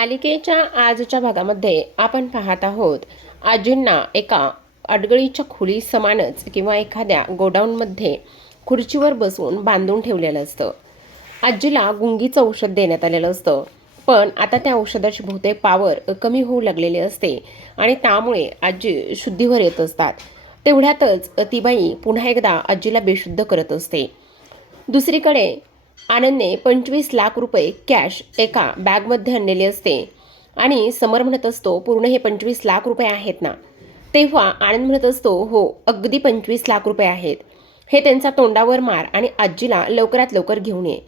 मालिकेच्या आजच्या भागामध्ये आपण पाहत आहोत आजींना एका अडगळीच्या खोली समानच किंवा एखाद्या गोडाऊनमध्ये खुर्चीवर बसून बांधून ठेवलेलं असतं. आजीला गुंगीचं औषध देण्यात आलेलं असतं, पण आता त्या औषधाची बहुतेक पॉवर कमी होऊ लागलेली असते आणि त्यामुळे आजी शुद्धीवर येत असतात. तेवढ्यातच ती बाई पुन्हा एकदा आजीला बेशुद्ध करत असते. दुसरीकडे आनंदने 25 लाख रुपये कॅश एका बॅगमध्ये आणलेले असते आणि समर म्हणत असतो, पूर्ण हे 25 लाख रुपये आहेत ना? तेव्हा आनंद म्हणत असतो, हो अगदी 25 लाख रुपये आहेत. हे त्यांचा तोंडावर मार आणि आजीला लवकरात लवकर घेऊन ये.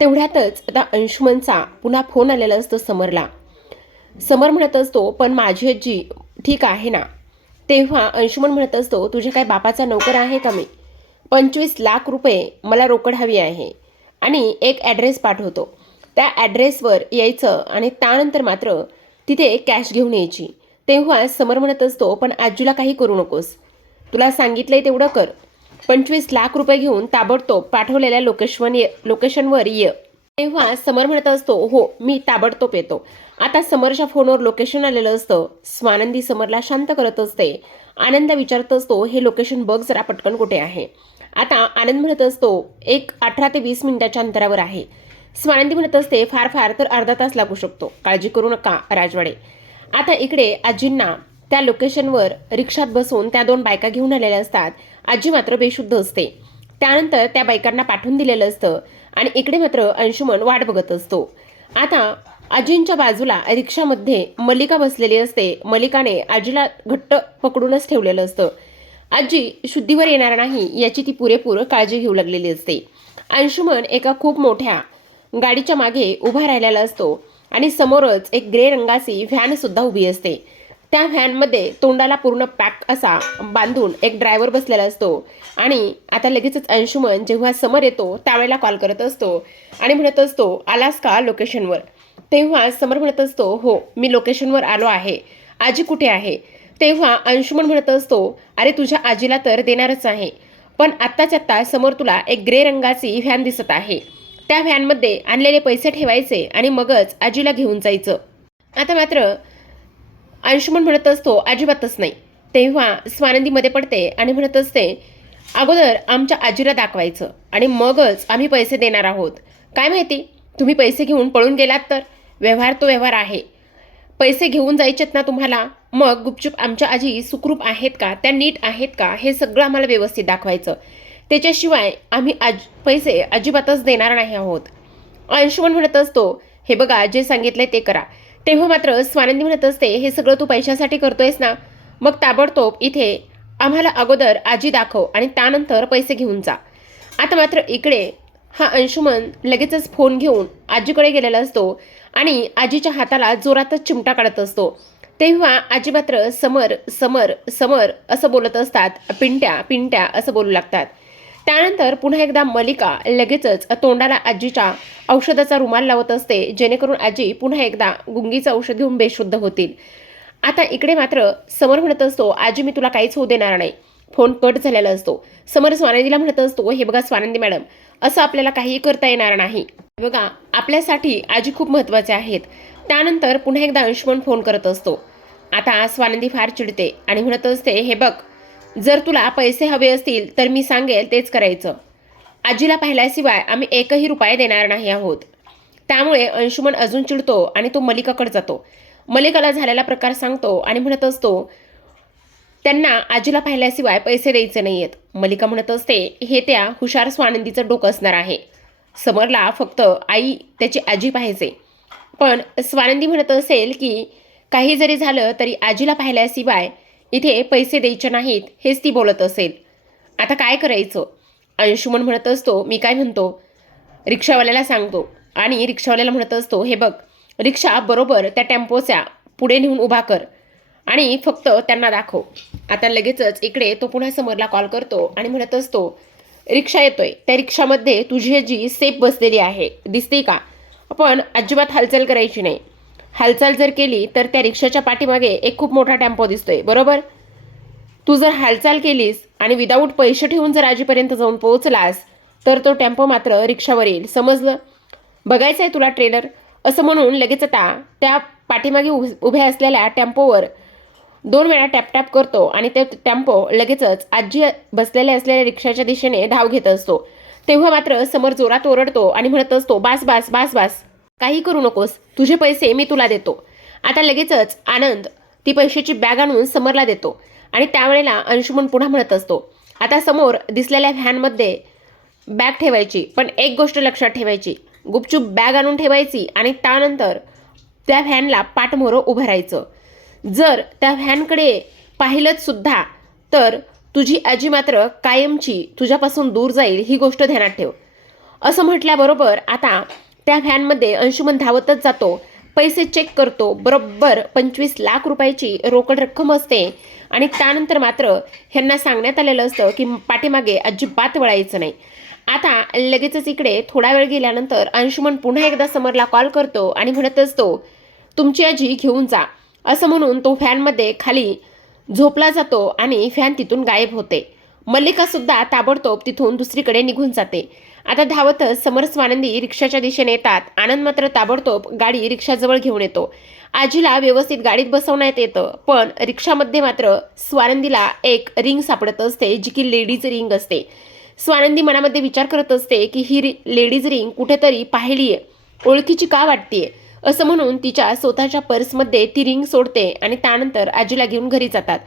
तेवढ्यातच आता अंशुमनचा पुन्हा फोन आलेला असतो समरला. समर म्हणत असतो, पण माझी आजी ठीक आहे ना? तेव्हा अंशुमन म्हणत असतो, तुझ्या काय बापाचा नोकर आहे का मी? 25 लाख रुपये मला रोकड हवी आहे आणि एक ॲड्रेस पाठवतो. त्या ॲड्रेसवर यायचं आणि त्यानंतर मात्र तिथे कॅश घेऊन यायची. तेव्हा समर म्हणत असतो, पण आजीला काही करू नकोस, तुला सांगितलंय तेवढं कर. 25 लाख रुपये घेऊन ताबडतोब पाठवलेल्या लोकेशनवर ये. तेव्हा समर म्हणत असतो, हो मी ताबडतोब येतो. आता समरच्या फोनवर लोकेशन आलेलं असतं. स्वानंदी समरला शांत करत असते. आनंद विचारत असतो, हे लोकेशन बघ जरा पटकन कुठे आहे. आता आनंद म्हणत असतो, एक 18 ते 20 मिनिटाच्या अंतरावर आहे. स्वानंदी म्हणत असते, फार फार तर अर्धा तास लागू शकतो, काळजी करू नका राजवाडे. आता इकडे आजींना त्या लोकेशनवर रिक्षात बसून त्या 2 बायका घेऊन आलेल्या असतात. आजी मात्र बेशुद्ध असते. त्यानंतर त्या बायकांना पाठवून दिलेलं असतं आणि इकडे मात्र अंशुमन वाट बघत असतो. आता आजींच्या बाजूला रिक्षामध्ये मल्लिका बसलेली असते. मल्लिकाने आजीला घट्ट पकडूनच ठेवलेलं असतं. आजी शुद्धीवर येणार नाही याची ती पुरेपूर काळजी घेऊ लागलेली असते. अंशुमन एका खूप मोठ्या गाडीच्या मागे उभा राहिलेला असतो आणि समोरच एक ग्रे रंगाची व्हॅन सुद्धा उभी असते. त्या व्हॅनमध्ये तोंडाला पूर्ण पॅक असा बांधून एक ड्रायव्हर बसलेला असतो आणि आता लगेचच अंशुमन जेव्हा समोर येतो त्यावेळेला कॉल करत असतो आणि म्हणत असतो, आलास का लोकेशनवर? तेव्हा समर म्हणत असतो, हो मी लोकेशनवर आलो आहे. आजी कुठे आहे? तेव्हा अंशुमन म्हणत असतो, अरे तुझ्या आजीला तर देणारच आहे, पण आत्ताच आत्ता समोर तुला एक ग्रे रंगाची व्हॅन दिसत आहे. त्या व्हॅनमध्ये आणलेले पैसे ठेवायचे आणि मगच आजीला घेऊन जायचं. आता मात्र अंशुमन म्हणत असतो, अजिबातच नाही. तेव्हा स्वानंदीमध्ये पडते आणि म्हणत असते, अगोदर आमच्या आजीला दाखवायचं आणि मगच आम्ही पैसे देणार आहोत. काय माहिती तुम्ही पैसे घेऊन पळून गेलात तर? व्यवहार तो व्यवहार आहे. पैसे घेऊन जायचेत ना तुम्हाला, मग गुपचूप आमच्या आजी सुखरूप आहेत का, त्या नीट आहेत का, हे सगळं आम्हाला व्यवस्थित दाखवायचं. त्याच्याशिवाय आम्ही पैसे अजिबातच देणार नाही आहोत. अंशुमन म्हणत असतो, हे बघा जे सांगितलंय ते करा. तेव्हा मात्र स्वानंदी म्हणत असते, हे सगळं तू पैशासाठी करतोयस ना? मग ताबडतोब इथे आम्हाला अगोदर आजी दाखव आणि त्यानंतर पैसे घेऊन जा. आता मात्र इकडे हा अंशुमन लगेचच फोन घेऊन आजीकडे गेलेला असतो आणि आजीच्या हाताला जोरातच चिमटा काढत असतो. तेव्हा आजी मात्र समर समर समर असं बोलत असतात. पिंट्या पिंट्या असं बोलू लागतात. त्यानंतर पुन्हा एकदा मल्लिका लगेचच तोंडाला आजीच्या औषधाचा रुमाल लावत असते, जेणेकरून आजी पुन्हा एकदा गुंगीचं औषध घेऊन बेशुद्ध होतील. आता इकडे मात्र समर म्हणत असतो, आजी मी तुला काहीच होऊ देणार नाही. फोन कट झालेला असतो. समर स्वानंदीला म्हणत असतो, हे बघा स्वानंदी मॅडम, असं आपल्याला काहीही करता येणार नाही. बघा आपल्यासाठी आजी खूप महत्त्वाचे आहेत. त्यानंतर पुन्हा एकदा अंशुमन फोन करत असतो. आता स्वानंदी फार चिडते आणि म्हणत असते, हे बघ, जर तुला पैसे हवे असतील तर मी सांगेल तेच करायचं. आजीला पाहिल्याशिवाय आम्ही एकही रुपया देणार नाही आहोत. त्यामुळे अंशुमन अजून चिडतो आणि तो मल्लिकाकडे जातो. मल्लिकाला झालेला प्रकार सांगतो आणि म्हणत असतो, त्यांना आजीला पाहिल्याशिवाय पैसे द्यायचे नाहीयेत. मल्लिका म्हणत असते, हे त्या हुशार स्वानंदीचं डोकं असणार आहे. समरला फक्त आई त्याची आजी पाहिजे. पण स्वानंदी म्हणत असेल की काही जरी झालं तरी आजीला पाहिल्याशिवाय इथे पैसे द्यायचे नाहीत, हेच ती बोलत असेल. आता काय करायचं? अंशुमन म्हणत असतो, मी काय म्हणतो, रिक्षावाल्याला सांगतो. आणि रिक्षावाल्याला म्हणत असतो, हे बघ, रिक्षा बरोबर त्या टेम्पोच्या पुढे नेऊन उभा कर आणि फक्त त्यांना दाखव. आता लगेचच इकडे तो पुन्हा समरला कॉल करतो आणि म्हणत असतो, रिक्षा येतोय, त्या रिक्षामध्ये तुझी आजी सेफ बसलेली आहे, दिसते का? पण अजिबात हालचाल करायची नाही. हालचाल जर केली तर त्या रिक्षाच्या पाठीमागे एक खूप मोठा टेम्पो दिसतोय, बरोबर? तू जर हालचाल केलीस आणि विदाऊट पैसे ठेवून जर आजीपर्यंत जाऊन पोहोचलास तर तो टेम्पो मात्र रिक्षावर येईल, समजलं? बघायचं आहे तुला ट्रेलर? असं म्हणून लगेच आता त्या पाठीमागे उभ्या असलेल्या टेम्पोवर 2 वेळा टॅप करतो आणि ते टेम्पो लगेचच आजी बसलेल्या असलेल्या रिक्षाच्या दिशेने धाव घेत असतो. तेव्हा मात्र समर जोरात ओरडतो आणि म्हणत असतो, बास बास बास बास, काही करू नकोस, तुझे पैसे मी तुला देतो. आता लगेचच आनंद ती पैशाची बॅग आणून समरला देतो आणि त्यावेळेला अंशुमन पुन्हा म्हणत असतो, आता समोर दिसलेल्या व्हॅनमध्ये बॅग ठेवायची, पण एक गोष्ट लक्षात ठेवायची, गुपचूप बॅग आणून ठेवायची आणि त्यानंतर त्या व्हॅनला पाठमोरं उभं राहायचं. जर त्या व्हॅनकडे पाहिलंच सुद्धा तर तुझी आजी मात्र कायमची तुझ्यापासून दूर जाईल, ही गोष्ट ध्यानात ठेव. असं म्हटल्याबरोबर आता त्या व्हॅनमध्ये अंशुमन धावतच जातो, पैसे चेक करतो. बरोबर 25 लाख रुपयाची रोकड रक्कम असते आणि त्यानंतर मात्र ह्यांना सांगण्यात आलेलं असतं की पाठीमागे अजिबात वळायचं नाही. आता लगेचच इकडे थोडा वेळ गेल्यानंतर अंशुमन पुन्हा एकदा समरला कॉल करतो आणि म्हणत असतो, तुमची आजी घेऊन जा. असं म्हणून तो फॅनमध्ये खाली झोपला जातो आणि फॅन तिथून गायब होते. मल्लिका सुद्धा ताबडतोब तिथून दुसरीकडे निघून जाते. आता धावतच समर स्वानंदी रिक्षाच्या दिशेने येतात. आनंद मात्र ताबडतोब गाडी रिक्षाजवळ घेऊन येतो. आजीला व्यवस्थित गाडीत बसवण्यात येतं, पण रिक्षामध्ये मात्र स्वानंदीला एक रिंग सापडत असते, जी की लेडीज रिंग असते. स्वानंदी मनामध्ये विचार करत असते की ही लेडीज रिंग कुठेतरी पाहिलीये, ओळखीची का वाटतेय. असं म्हणून तिच्या स्वतःच्या पर्समध्ये ती रिंग सोडते आणि त्यानंतर आजीला घेऊन घरी जातात.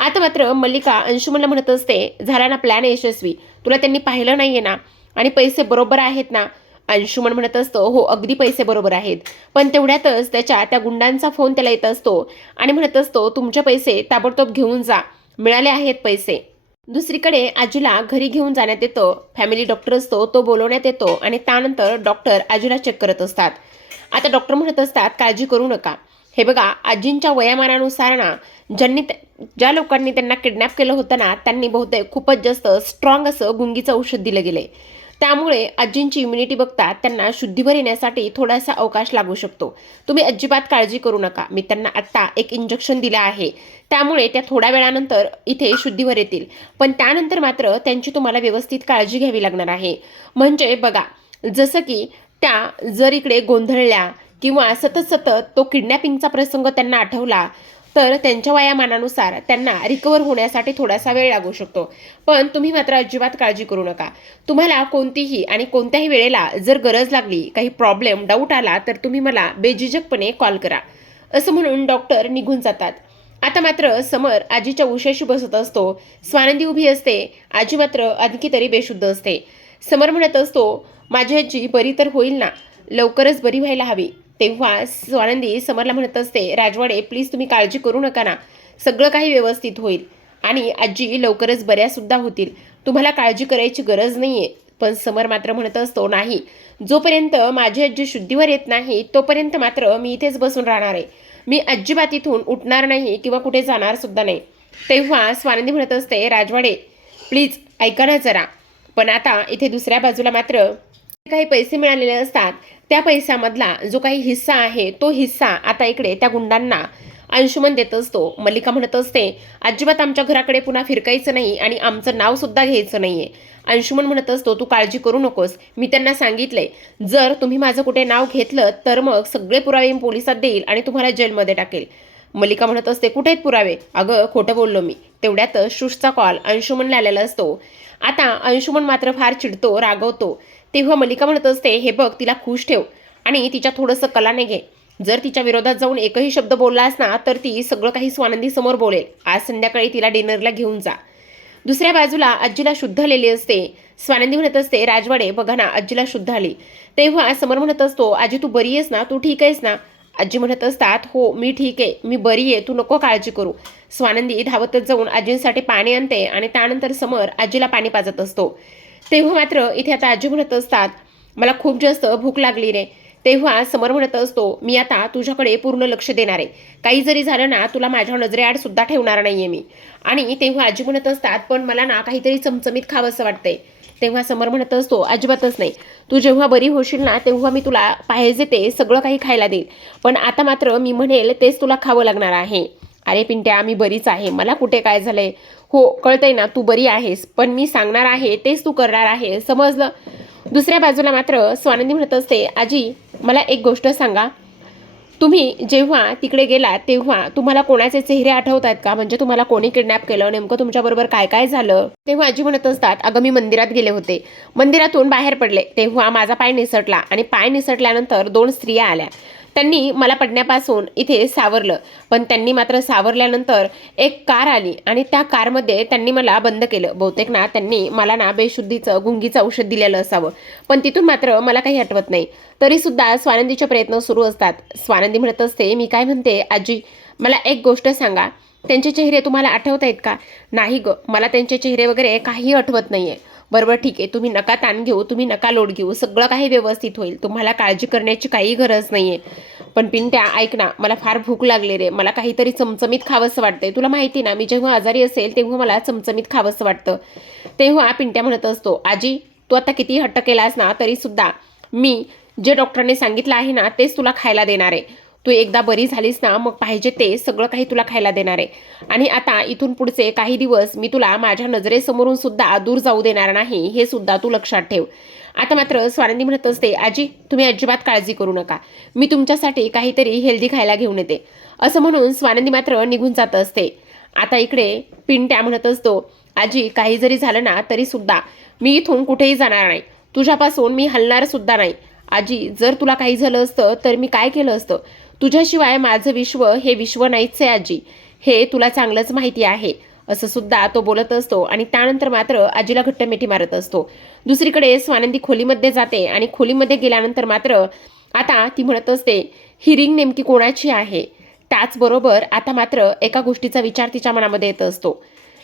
आता मात्र मल्लिका अंशुमनला म्हणत असते, झाला ना प्लॅन यशस्वी, तुला त्यांनी पाहिलं नाहीये ना आणि पैसे बरोबर आहेत ना. अंशुमन म्हणत असतो, हो अगदी पैसे बरोबर आहेत. पण तेवढ्यातच त्या गुंडांचा फोन त्याला येत असतो आणि म्हणत असतो, तुमचे पैसे ताबडतोब घेऊन जा, मिळाले आहेत पैसे. दुसरीकडे आजीला घरी घेऊन जाण्यात येतं. फॅमिली डॉक्टर असतो, तो बोलवण्यात येतो आणि त्यानंतर डॉक्टर आजीला चेक करत असतात. आता डॉक्टर म्हणत असतात, काळजी करू नका. हे बघा, आजींच्या वयामानानुसार ना ज्या लोकांनी त्यांना किडनॅप केलं होतं ना, त्यांनी बहुतेक खूपच जास्त स्ट्रॉंग असं गुंगीचं औषध दिलं गेलंय. त्यामुळे आजींची इम्युनिटी बघता त्यांना शुद्धीवर येण्यासाठी थोडासा अवकाश लागू शकतो. तुम्ही अजिबात काळजी करू नका. मी त्यांना आत्ता एक इंजेक्शन दिलं आहे, त्यामुळे त्या थोड्या वेळानंतर इथे शुद्धीवर येतील. पण त्यानंतर मात्र त्यांची तुम्हाला व्यवस्थित काळजी घ्यावी लागणार आहे. म्हणजे बघा, जसं की त्या जर इकडे गोंधळल्या किंवा सतत तो किडनॅपिंगचा प्रसंग त्यांना आठवला तर त्यांच्या वयामानानुसार त्यांना रिकवर होण्यासाठी थोडासा वेळ लागू शकतो. पण तुम्ही मात्र अजिबात काळजी करू नका. तुम्हाला कोणतीही आणि कोणत्याही वेळेला जर गरज लागली, काही प्रॉब्लेम, डाऊट आला तर तुम्ही मला बेझिझकपणे कॉल करा. असं म्हणून डॉक्टर निघून जातात. आता मात्र समर आजीच्या उशाशी बसत असतो. स्वानंदी उभी असते. आजी मात्र आणखी तरी बेशुद्ध असते. समर म्हणत असतो, माझी आजी बरी तर होईल ना, लवकरच बरी व्हायला हवी. तेव्हा स्वानंदी समरला म्हणत असते, राजवाडे प्लीज तुम्ही काळजी करू नका ना, सगळं काही व्यवस्थित होईल आणि आजी लवकरच बऱ्यासुद्धा होतील, तुम्हाला काळजी करायची गरज नाहीये. पण समर मात्र म्हणत असतो, नाही, जोपर्यंत माझी आजी शुद्धीवर येत नाही तोपर्यंत मात्र मी इथेच बसून राहणार आहे. मी अजिबात इथून उठणार नाही किंवा कुठे जाणार सुद्धा नाही. तेव्हा स्वानंदी म्हणत असते, राजवाडे प्लीज ऐका ना जरा. पण आता इथे दुसऱ्या बाजूला मात्र काही पैसे मिळालेले असतात, त्या पैशामधला जो काही हिस्सा आहे तो हिस्सा आता इकडे त्या गुंडांना अंशुमन देत असतो. मल्लिका म्हणत असते, अजिबात आमच्या घराकडे पुन्हा फिरकायचं नाही आणि आमचं नाव सुद्धा घ्यायचं नाहीये. अंशुमन म्हणत असतो, तू काळजी करू नकोस, मी त्यांना सांगितलंय, जर तुम्ही माझं कुठे नाव घेतलं तर मग सगळे पुरावे पोलिसात देईल आणि तुम्हाला जेलमध्ये टाकेल. मल्लिका म्हणत असते, कुठे आहेत पुरावे? अगं खोटं बोललो मी. तेवढ्यातच शुशचा कॉल अंशुमनला आलेला असतो. आता अंशुमन मात्र फार चिडतो, रागवतो. तेव्हा मल्लिका म्हणत असते, हे बघ, तिला खुश ठेव आणि तिच्या थोडंसं कलाने घे. जर तिच्या विरोधात जाऊन एकही शब्द बोललास ना तर ती सगळं काही स्वानंदी समोर बोलेल. आज संध्याकाळी तिला डिनरला घेऊन जा. दुसऱ्या बाजूला आजीला शुद्ध आलेली असते. स्वानंदी म्हणत असते, राजवाडे बघा ना, आजीला शुद्ध आली. तेव्हा समर म्हणत असतो, आजी तू बरी आहेस ना, तू ठीक आहेस ना? आजी म्हणत असतात, हो मी ठीक आहे, मी बरी आहे, तू नको काळजी करू. स्वानंदी धावतच जाऊन आजींसाठी पाणी आणते आणि त्यानंतर समर आजीला पाणी पाजत असतो. तेव्हा मात्र इथे आता आजी म्हणत असतात, मला खूप जास्त भूक लागली रे. तेव्हा समर म्हणत असतो, मी आता तुझ्याकडे पूर्ण लक्ष देणार आहे, काही जरी झालं ना तुला माझ्या नजरेआड सुद्धा ठेवणार नाहीये मी. आणि तेव्हा आजी म्हणत असतात, पण मला ना काहीतरी चमचमीत खावंसं वाटतंय. तेव्हा समर म्हणत असतो, अजिबातच नाही, तू जेव्हा बरी होशील ना तेव्हा मी तुला पाहिजे ते सगळं काही खायला देईल, पण आता मात्र मी म्हणेल तेच तुला खावं लागणार आहे. अरे पिंट्या, मी बरीच आहे, मला कुठे काय झालंय. हो कळतंय ना, तू बरी आहेस, पण मी सांगणार आहे तेच तू करणार आहे, समजलं? दुसऱ्या बाजूला मात्र स्वानंदी म्हणत असते, आजी मला एक गोष्ट सांगा, तुम्ही जेव्हा तिकडे गेलात तेव्हा तुम्हाला कोणाचे चेहरे आठवत आहेत का? म्हणजे तुम्हाला कोणी किडनॅप केलं, नेमकं तुमच्याबरोबर काय काय झालं? तेव्हा आजी म्हणत असतात, अगं मी मंदिरात गेले होते. मंदिरातून बाहेर पडले तेव्हा माझा पाय निसटला आणि पाय निसटल्यानंतर 2 स्त्रिया आल्या. त्यांनी मला पडण्यापासून इथे सावरलं. पण त्यांनी मात्र सावरल्यानंतर एक कार आली आणि त्या कारमध्ये त्यांनी मला बंद केलं. बहुतेक ना त्यांनी मला ना बेशुद्धीचं, गुंगीचं औषध दिलेलं असावं. पण तिथून मात्र मला काही आठवत नाही. तरीसुद्धा स्वानंदीचे प्रयत्न सुरू असतात. स्वानंदी म्हणत असते, मी काय म्हणते आजी, मला एक गोष्ट सांगा, त्यांचे चेहरे तुम्हाला आठवत आहेत का? नाही ग, मला त्यांचे चेहरे वगैरे काही आठवत नाहीये. बरोबर, ठीक आहे, तुम्ही नका ताण घेऊ, तुम्ही नका लोड घेऊ, सगळं काही व्यवस्थित होईल, तुम्हाला काळजी करण्याची काही गरज नाहीये. पण पिंट्या ऐक ना, मला फार भूक लागली रे, मला काहीतरी चमचमीत खावंसं वाटतंय. तुला माहिती ना, मी जेव्हा आजारी असेल तेव्हा मला चमचमीत खावंसं वाटतं. तेव्हा पिंट्या म्हणत असतो, आजी तू आता किती हट्ट केलास ना तरीसुद्धा मी जे डॉक्टरने सांगितलं आहे ना तेच तुला खायला देणार आहे. तू एकदा बरी झालीस ना मग पाहिजे ते सगळं काही तुला खायला देणार आहे. आणि आता इथून पुढचे काही दिवस मी तुला माझ्या नजरेसमोरून सुद्धा दूर जाऊ देणार नाही, हे सुद्धा तू लक्षात ठेव. आता मात्र स्वानंदी म्हणत असते, आजी तुम्ही अजिबात काळजी करू नका, मी तुमच्यासाठी काहीतरी हेल्दी खायला घेऊन येते. असं म्हणून स्वानंदी मात्र निघून जात असते. आता इकडे पिंट्या म्हणत असतो, आजी काही जरी झालं ना तरी सुद्धा मी इथून कुठेही जाणार नाही, तुझ्यापासून मी हलणार सुद्धा नाही. आजी जर तुला काही झालं असतं तर मी काय केलं असतं? तुझ्याशिवाय माझं विश्व हे विश्व नाहीच आहे आजी, हे तुला चांगलंच माहिती आहे. असं सुद्धा तो बोलत असतो आणि त्यानंतर मात्र आजीला घट्ट मिठी मारत असतो. दुसरीकडे स्वानंदी खोलीमध्ये जाते आणि खोलीमध्ये गेल्यानंतर मात्र आता ती म्हणत असते, ही रिंग नेमकी कोणाची आहे? त्याचबरोबर आता मात्र एका गोष्टीचा विचार तिच्या मनामध्ये येत असतो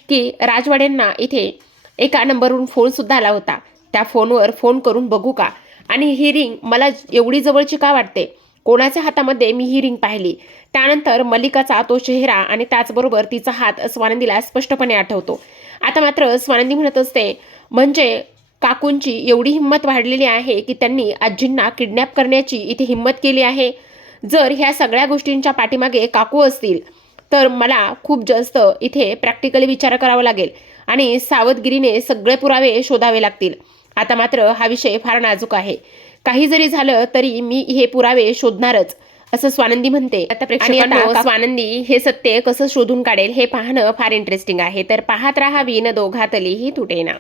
की राजवाड्यांना इथे एका नंबरवरून फोनसुद्धा आला होता. त्या फोनवर फोन करून बघू का? आणि ही रिंग मला एवढी जवळची का वाटते? कोणाच्या हातामध्ये मी ही रिंग पाहिली? त्यानंतर मल्लिकाचा तो चेहरा आणि त्याचबरोबर तिचा हात स्वानंदीला स्पष्टपणे आठवतो. आता मात्र स्वानंदी म्हणत असते, म्हणजे काकूंची एवढी हिंमत वाढलेली आहे की त्यांनी आजींना किडनॅप करण्याची इथे हिंमत केली आहे. जर ह्या सगळ्या गोष्टींच्या पाठीमागे काकू असतील तर मला खूप जास्त इथे प्रॅक्टिकली विचार करावा लागेल आणि सावधगिरीने सगळे पुरावे शोधावे लागतील. आता मात्र हा विषय फार नाजूक आहे, काही जरी झालं तरी मी हे पुरावे शोधणारच, असं स्वानंदी म्हणते. आता प्रेक्षकांनो, स्वानंदी हे सत्य कसं शोधून काढेल हे पाहणं फार इंटरेस्टिंग आहे. तर पाहत राहा विण दोघातलीही तुटेना.